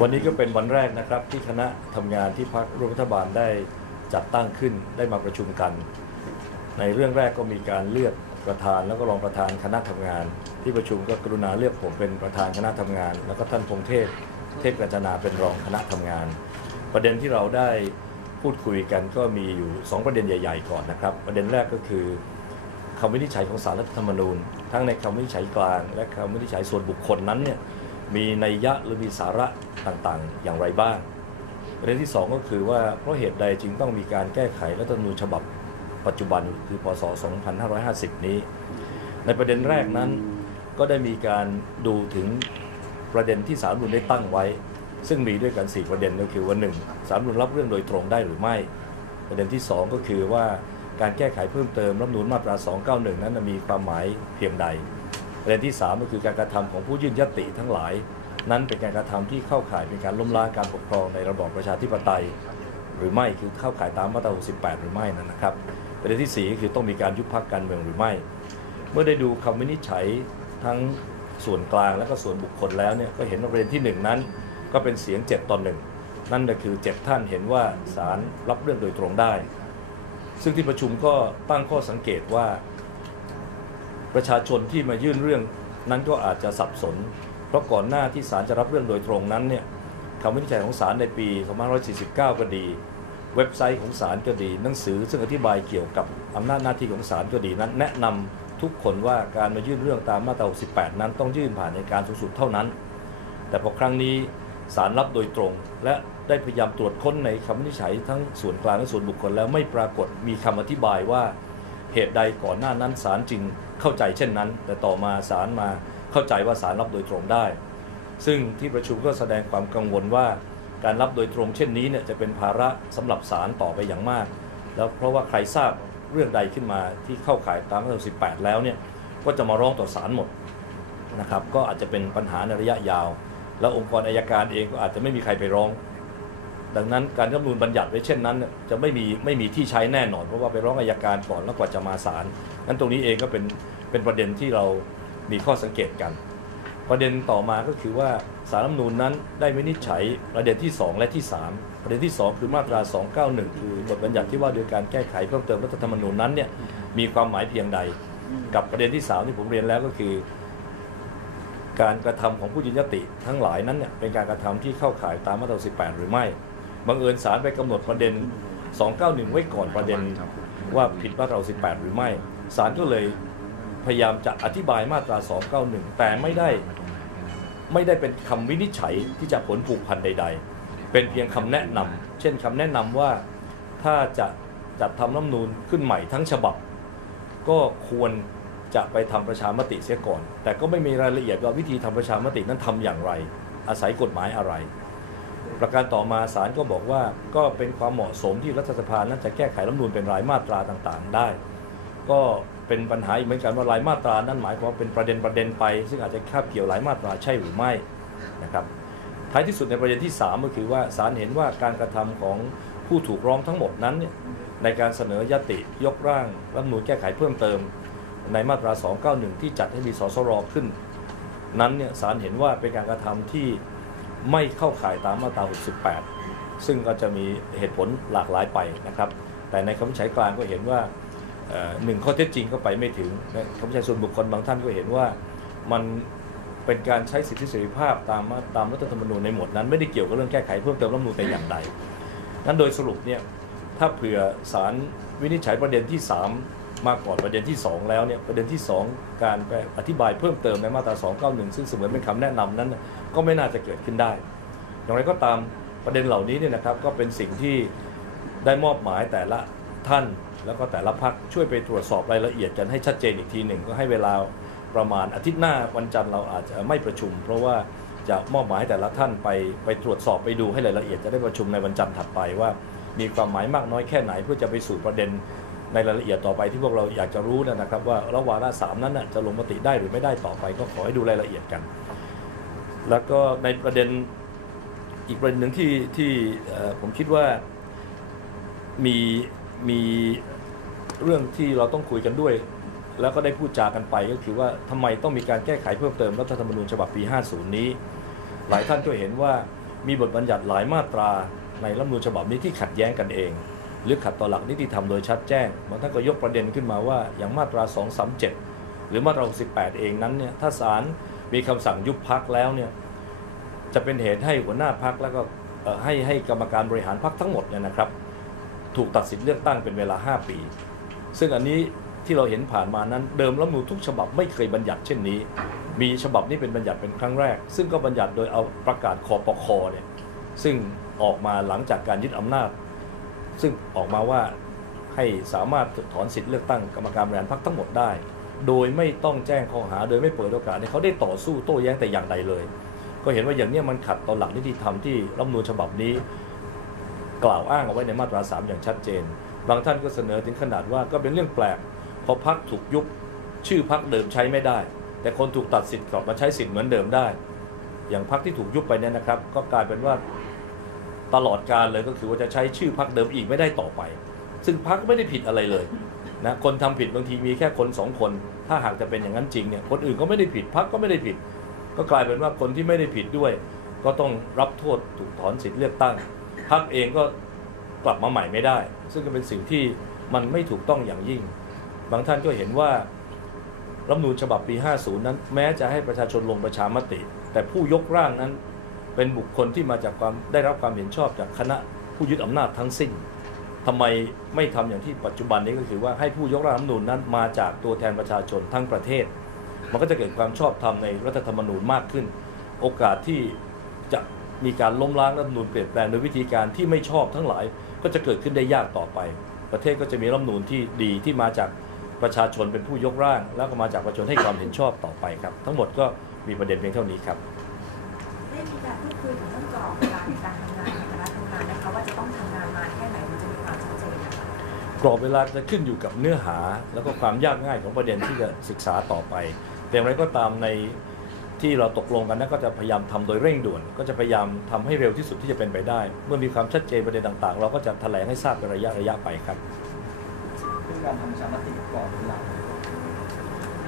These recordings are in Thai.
วันนี้ก็เป็นวันแรกนะครับที่คณะทำงานที่พรรคร่วมรัฐบาลได้จัดตั้งขึ้นได้มาประชุมกัน ในเรื่องแรกก็มีการเลือกประธานแล้วก็รองประธานคณะทำงาน ที่ประชุมก็กรุณาเลือกผมเป็นประธานคณะทำงาน แล้วก็ท่านพงเทพเทพกัญจนาเป็นรองคณะทำงาน ประเด็นที่เราได้พูดคุยกันก็มีอยู่ 2 ประเด็นใหญ่ ๆ ก่อนนะครับ ประเด็นแรกก็คือคำวินิจฉัยของสารรัฐธรรมนูญ ทั้งในคำวินิจฉัยกลาง และคำวินิจฉัยส่วนบุคคลนั้นเนี่ย มีนัยยะหรือมีสาระต่างๆ อย่างไรบ้างประเด็นที่ 2 ก็คือว่าเพราะเหตุใดจึงต้องมีการแก้ไขรัฐธรรมนูญฉบับปัจจุบันคือพศ 2550 นี้ ในประเด็นแรกนั้นก็ได้มีการดูถึงประเด็นที่สารรัฐธรรมนูญได้ตั้งไว้ ซึ่งมีด้วยกัน 4 ประเด็นก็คือว่าหนึ่งสารรัฐธรรมนูญรับเรื่องโดยตรงได้หรือไม่ ประเด็นที่ 2 ก็คือว่าการแก้ไขเพิ่มเติมรัฐธรรมนูญมาตรา 291 นั้นมีความหมายเพียงใด ประเด็นที่ 3 ก็คือการกระทำของผู้ยื่นยติทั้งหลาย นั้นเป็นการกระทำที่เข้าข่ายเป็นการล้มล้างการปกครองในระบอบประชาธิปไตย หรือไม่คือเข้าข่ายตามมาตรา 68 หรือไม่นั่นนะครับ ประเด็นที่4ก็คือต้องมีการยุบพักการเมืองหรือไม่ เมื่อได้ดูคำวินิจฉัยทั้งส่วนกลางและก็ส่วนบุคคลแล้วเนี่ยก็เห็นว่าประเด็นที่ 1 นั้น ก็เป็นเสียง 7ต่อหนึ่งนั่นก็คือ 7 ท่านเห็นว่าศาลรับเรื่องโดยตรงได้ ซึ่งที่ประชุมก็ตั้งข้อสังเกตว่า ประชาชนที่มายื่นเรื่องนั้นก็อาจจะสับสน เพราะก่อนหน้าที่ศาลจะรับเรื่องโดยตรงนั้นเนี่ยคำวินิจฉัยของศาลในปี 2549 ก็ดี เว็บไซต์ของศาลก็ดี หนังสือซึ่งอธิบายเกี่ยวกับอำนาจหน้าที่ของศาลก็ดีนั้น แนะนำทุกคนว่าการมายื่นเรื่องตามมาตรา 68 นั้นต้องยื่นผ่านในการสูงสุดเท่านั้น แต่พอครั้งนี้ศาลรับโดยตรง และได้พยายามตรวจค้นในคำวินิจฉัยทั้งส่วนกลางและส่วนบุคคลแล้วไม่ปรากฏมีคำอธิบายว่า เหตุใดก่อนหน้านั้นศาลจึงเข้าใจเช่นนั้น แต่ต่อมาศาลมาเข้าใจว่าศาลรับโดยตรงได้ ซึ่งที่ประชุมก็แสดงความกังวลว่า การรับโดยตรงเช่นนี้เนี่ยจะเป็นภาระสำหรับศาลต่อไปอย่างมาก แล้วเพราะว่าใครทราบเรื่องใดขึ้นมาที่เข้าข่ายตามมาตรา18 แล้วเนี่ยก็จะมาร้องต่อศาลหมดนะครับก็อาจจะเป็นปัญหาในระยะยาว แล้วองค์กรอายการเองก็อาจจะไม่มีใครไปร้อง ดังนั้นการรัฐมนูญบัญญัติไว้เช่นนั้น จะไม่มีไม่มีที่ใช้แน่นอน เพราะว่าไปร้องอายการก่อนแล้วกว่าจะมาศาลนั้นตรงนี้เองก็เป็นเป็นประเด็นที่เรามีข้อสังเกตกัน ประเด็นต่อมาก็คือว่าสารรัฐมนูญนั้นได้วินิจฉัยประเด็นที่ 2 และที่ 3 ประเด็นที่ 2 คือมาตรา 291 คือบทบัญญัติที่ว่าด้วยการแก้ไขเพิ่มเติมรัฐธรรมนูญนั้นเนี่ยมีความหมายเพียงใด กับประเด็นที่3ที่ผมเรียนแล้วก็คือ การกระทำของผู้ยืนยติทั้งหลายนั้นเนี่ยเป็นการกระทำที่เข้าข่ายตามมาตรา 18 หรือไม่ บังเอิญศาลไปกำหนดประเด็น 291 ไว้ก่อนประเด็นว่าผิดมาตรา 18 หรือไม่ศาลก็เลยพยายามจะอธิบายมาตรา 291 แต่ไม่ได้ไม่ได้เป็นคำวินิจฉัยที่จะผลผูกพันใด ๆ เป็นเพียงคำแนะนำเช่นคำแนะนำว่าถ้าจะจัดทำรัฐธรรมนูญขึ้นใหม่ทั้งฉบับ ก็ควรจะไปทำประชามติเสียก่อน แต่ก็ไม่มีรายละเอียดว่าวิธีทำประชามตินั้นทำอย่างไร อาศัยกฎหมายอะไร ประการต่อมาศาลก็บอกว่าก็เป็นความเหมาะสมที่รัฐสภานั้นจะแก้ไขรัฐมนูญเป็นรายมาตราต่างๆ ได้ ก็เป็นปัญหาอีกเหมือนกันว่ารายมาตรานั้นหมายความว่าเป็นประเด็นประเด็นไป ซึ่งอาจจะคาบเกี่ยวหลายมาตราใช่หรือไม่นะครับท้ายที่สุดในประเด็นที่ 3 ก็คือว่าศาลเห็นว่าการกระทำของผู้ถูกร้องทั้งหมดนั้นในการเสนอยติยกร่างรัฐมนูญแก้ไขเพิ่มเติม ในมาตรา 291 ที่จัดให้มีสสรขึ้น นั้นเนี่ยศาลเห็นว่าเป็นการกระทำที่ ไม่เข้าข่ายตามมาตรา 68 ซึ่งก็จะมีเหตุผลหลากหลายไปนะครับ แต่ในคำวิจัยกลางก็เห็นว่าหนึ่งข้อเท็จจริงก็ไปไม่ถึงและคำวิจัยส่วนบุคคลบางท่านก็เห็นว่ามันเป็นการใช้สิทธิเสรีภาพตามมาตามรัฐธรรมนูญในหมวดนั้นไม่ได้เกี่ยวกับเรื่องแก้ไขเพิ่มเติมรัฐธรรมนูญแต่อย่างใดนั้นโดยสรุปเนี่ยถ้าเผื่อศาลวินิจฉัยประเด็นที่ 3 มาก่อนประเด็นที่ 2 แล้วเนี่ยประเด็นที่ 2 การไปอธิบายเพิ่มเติมในมาตรา 291 ซึ่งเสมือนเป็นคำแนะนำนั้น ก็ไม่น่าจะเกิดขึ้นได้ อย่างไรก็ตามประเด็นเหล่านี้เนี่ยนะครับก็เป็นสิ่งที่ได้มอบหมายแต่ละท่านแล้วก็แต่ละพักช่วยไปตรวจสอบรายละเอียดกันให้ชัดเจนอีกทีหนึ่งก็ให้เวลาประมาณอาทิตย์หน้าวันจันทร์เราอาจจะไม่ประชุม เพราะว่าจะมอบหมายแต่ละท่านไปไปตรวจสอบไปดูให้รายละเอียดจะได้ประชุมในวันจันทร์ถัดไปว่า มีความหมายมากน้อยแค่ไหนเพื่อจะไปสู่ประเด็น ในรายละเอียดต่อไปที่พวกเราอยากจะรู้นะครับ ว่าระหว่างวาระสามนั้นจะลงมติได้หรือไม่ได้ต่อไปก็ขอให้ดูรายละเอียดกัน แล้วก็ในประเด็นอีกประเด็นหนึ่งที่ที่ผมคิดว่ามีมีเรื่องที่เราต้องคุยกันด้วย แล้วก็ได้พูดจากันไปก็คือว่าทำไมต้องมีการแก้ไขเพิ่มเติมรัฐธรรมนูญฉบับปี 50 นี้ หลายท่านก็เห็นว่ามีบทบัญญัติหลายมาตราในรัฐธรรมนูญฉบับนี้ที่ขัดแย้งกันเอง หรือขัดต่อหลักนิติธรรมโดยชัดแจ้งบางท่านก็ยกประเด็นขึ้นมาว่าอย่างมาตรา 237 หรือมาตรา 68 เองนั้นเนี่ยถ้าศาลมีคำสั่งยุบพักแล้วเนี่ยจะเป็นเหตุให้หัวหน้าพักแล้วก็ให้ให้กรรมการบริหารพักทั้งหมดเนี่ยนะครับ ถูกตัดสิทธิ์เลือกตั้งเป็นเวลา 5 ปี ซึ่งอันนี้ที่เราเห็นผ่านมานั้นเดิมรัฐมนูทุกฉบับไม่เคยบัญญัติเช่นนี้ มีฉบับนี้เป็นบัญญัติเป็นครั้งแรก ซึ่งก็บัญญัติโดยเอาประกาศคอปคอเนี่ยซึ่งออกมาหลังจากการยึดอำนาจ ซึ่งออกมาว่าให้สามารถถอนสิทธิ์เลือกตั้งกรรมการบริหารพรรคทั้งหมดได้ โดยไม่ต้องแจ้งข้อหา โดยไม่เปิดโอกาสให้เขาได้ต่อสู้โต้แย้งแต่อย่างใดเลย ก็เห็นว่าอย่างนี้มันขัดต่อหลักนิติธรรมที่รัฐธรรมนูญฉบับนี้ กล่าวอ้างเอาไว้ในมาตรา 3 อย่างชัดเจน บางท่านก็เสนอถึงขนาดว่าก็เป็นเรื่องแปลกพอพักถูกยุบชื่อพักเดิมใช้ไม่ได้ แต่คนถูกตัดสิทธิ์กลับมาใช้สิทธิ์เหมือนเดิมได้ อย่างพักที่ถูกยุบไปเนี่ยนะครับ ก็กลายเป็นว่า ตลอดการเลยก็คือว่าจะใช้ชื่อพักเดิมอีกไม่ได้ต่อไป ซึ่งพักไม่ได้ผิดอะไรเลยนะคนทำผิดบางทีมีแค่คนสองคน ถ้าหากจะเป็นอย่างนั้นจริงเนี่ยคนอื่นก็ไม่ได้ผิดพักก็ไม่ได้ผิด ก็กลายเป็นว่าคนที่ไม่ได้ผิดด้วย ก็ต้องรับโทษถูกถอนสิทธิ์เลือกตั้งพักเองก็กลับมาใหม่ไม่ได้ ซึ่งก็เป็นสิ่งที่มันไม่ถูกต้องอย่างยิ่ง บางท่านก็เห็นว่ารัฐมนูญฉบับปี 50 นั้น แม้จะให้ประชาชนลงประชามติ แต่ผู้ยกร่างนั้น เป็นบุคคลที่มาจากความได้รับความเห็นชอบจากคณะผู้ยึดอำนาจทั้งสิ้นทำไมไม่ทำอย่างที่ปัจจุบันนี้ก็คือว่าให้ผู้ยกร่างรัฐธรรมนูญนั้นมาจากตัวแทนประชาชนทั้งประเทศ มันก็จะเกิดความชอบธรรมในรัฐธรรมนูญมากขึ้น โอกาสที่จะมีการล้มล้างรัฐธรรมนูญเปลี่ยนแปลงโดยวิธีการที่ไม่ชอบทั้งหลายก็จะเกิดขึ้นได้ยากต่อไป ประเทศก็จะมีรัฐธรรมนูญที่ดีที่มาจากประชาชนเป็นผู้ยกร่าง แล้วก็มาจากประชาชนให้ความเห็นชอบต่อไปครับ ทั้งหมดก็มีประเด็นเพียงเท่านี้ครับ มีการพูดคุยถึงเรื่องกรอบเวลาในการทำงานในคณะทำงานนะคะว่าจะต้องทำงานนานแค่ไหนถึงจะมีความชัดเจนนะคะกรอบเวลาจะขึ้นอยู่กับเนื้อหา แล้วก็ความยากง่ายของประเด็นที่จะศึกษาต่อไป แต่อย่างไรก็ตามในที่เราตกลงกันนั้นก็จะพยายามทำโดยเร่งด่วน ก็จะพยายามทำให้เร็วที่สุดที่จะเป็นไปได้ เมื่อมีความชัดเจนประเด็นต่างๆ เราก็จะแถลงให้ทราบเป็นระยะระยะไปครับเรื่องการทำประชามติก่อนเวลา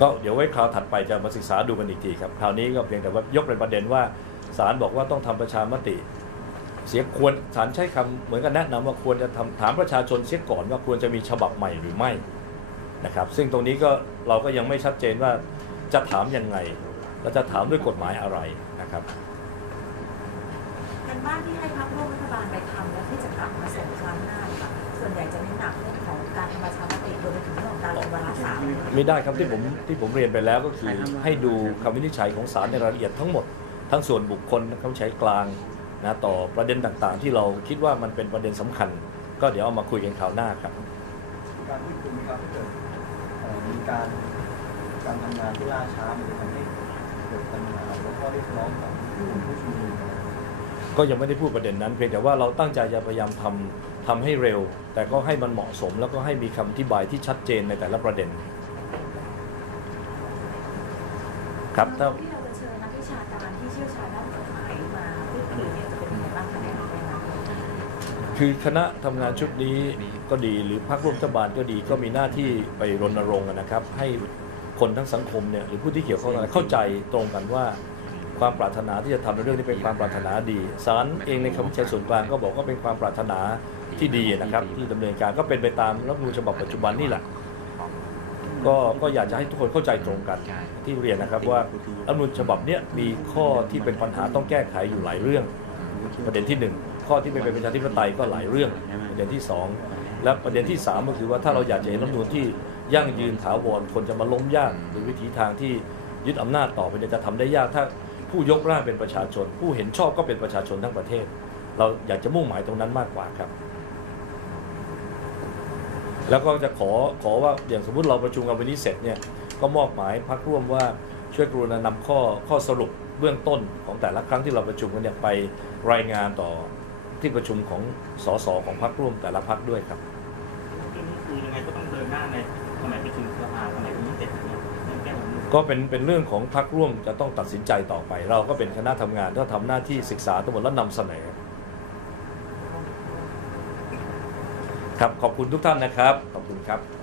ก็เดี๋ยวไว้คราวถัดไปจะมาศึกษาดูกันอีกทีครับคราวนี้ก็เพียงแต่ว่ายกเป็นประเด็นว่า ศาลบอกว่าต้องทำประชามติ เสียควรศาลใช้คำเหมือนกันแนะนำว่าควรจะทำถามประชาชนเสียก่อนว่าควรจะมีฉบับใหม่หรือไม่นะครับ ซึ่งตรงนี้ก็เราก็ยังไม่ชัดเจนว่าจะถามยังไงและจะถามด้วยกฎหมายอะไรนะครับการบ้านที่ให้พรรคร่วมรัฐบาลไปทำแล้วที่จะกลับมาส่งครั้งหน้าค่ะส่วนใหญ่จะเน้นหนักเรื่องของการทำประชามติรวมไปถึงเรื่องของการลงวาระสามไม่ได้ครับที่ผมที่ผมเรียนไปแล้วก็คือให้ดูคำวินิจฉัยของศาลในรายละเอียดทั้งหมด ทั้งส่วนบุคคลคำวินิจฉัยกลางนะต่อประเด็นต่างๆ ที่เราคิดว่ามันเป็นประเด็นสำคัญ ก็เดี๋ยวเอามาคุยกันคราวหน้าครับการพูดคุยไหมครับถ้าเกิดมีการการทำงานที่ล่าช้ามันจะทำให้เกิดปัญหาแล้วก็เรียกร้องของผู้ชุมนุมก็ยังไม่ได้พูดประเด็นนั้นเพียงแต่ว่าเราตั้งใจจะพยายามทำทำให้เร็ว แต่ก็ให้มันเหมาะสม แล้วก็ให้มีคำอธิบายที่ชัดเจนในแต่ละประเด็น ครับถ้า ที่เชี่ยวชาญด้านกฎหมายมาพูดคุยเนี่ยจะเป็นยังไงบ้างคะในอนาคตคือคณะทำงานชุดนี้ก็ดีหรือพรรคร่วมรัฐบาลก็ดีก็มีหน้าที่ไปรณรงค์นะครับ ให้คนทั้งสังคมเนี่ยหรือผู้ที่เกี่ยวข้องเนี่ยเข้าใจตรงกันว่า ความปรารถนาที่จะทำในเรื่องนี้เป็นความปรารถนาดีศาลเองในคำวินิจฉัยส่วนกลางก็บอกว่าเป็นความปรารถนาที่ดีนะครับ ที่ดำเนินการก็เป็นไปตามรัฐธรรมนูญฉบับปัจจุบันนี่แหละ ก็ก็อยากจะให้ทุกคนเข้าใจตรงกันที่เรียนนะครับว่ารัฐธรรมนูญฉบับเนี้ยมีข้อที่เป็นปัญหาต้องแก้ไขอยู่หลายเรื่อง ประเด็นที่หนึ่งข้อที่ไม่เป็นประชาธิปไตยก็หลายเรื่อง ประเด็นที่สองและประเด็นที่สามก็คือว่าถ้าเราอยากจะเห็นรัฐธรรมนูญที่ยั่งยืนถาวรคนจะมาล้มยากหรือวิถีทางที่ยึดอำนาจต่อไปเนี่ยจะทำได้ยากถ้าผู้ยกร่างเป็นประชาชน ผู้เห็นชอบก็เป็นประชาชนทั้งประเทศ เราอยากจะมุ่งหมายตรงนั้นมากกว่าครับ แล้วก็จะขอขอว่าอย่างสมมุติเราประชุมกันวันนี้เสร็จเนี่ยก็มอบหมายพักร่วมว่าช่วยกรุณานำข้อข้อสรุปเบื้องต้นของแต่ละครั้งที่เราประชุมกันเนี่ยไปรายงานต่อที่ประชุมของสสของพักร่วมแต่ละพักด้วยครับทีนี้คือยังไงก็ต้องเดินหน้าในสมัยประชุมสภาสมัยนี้เสร็จเนี่ยเรื่องแก้รัฐธรรมนูญก็เป็นเป็นเรื่องของพักร่วมจะต้องตัดสินใจต่อไป เราก็เป็นคณะทำงานก็ทำหน้าที่ศึกษาทั้งหมดแล้วนำเสนอ ครับขอบคุณทุกท่านนะครับ ขอบคุณครับ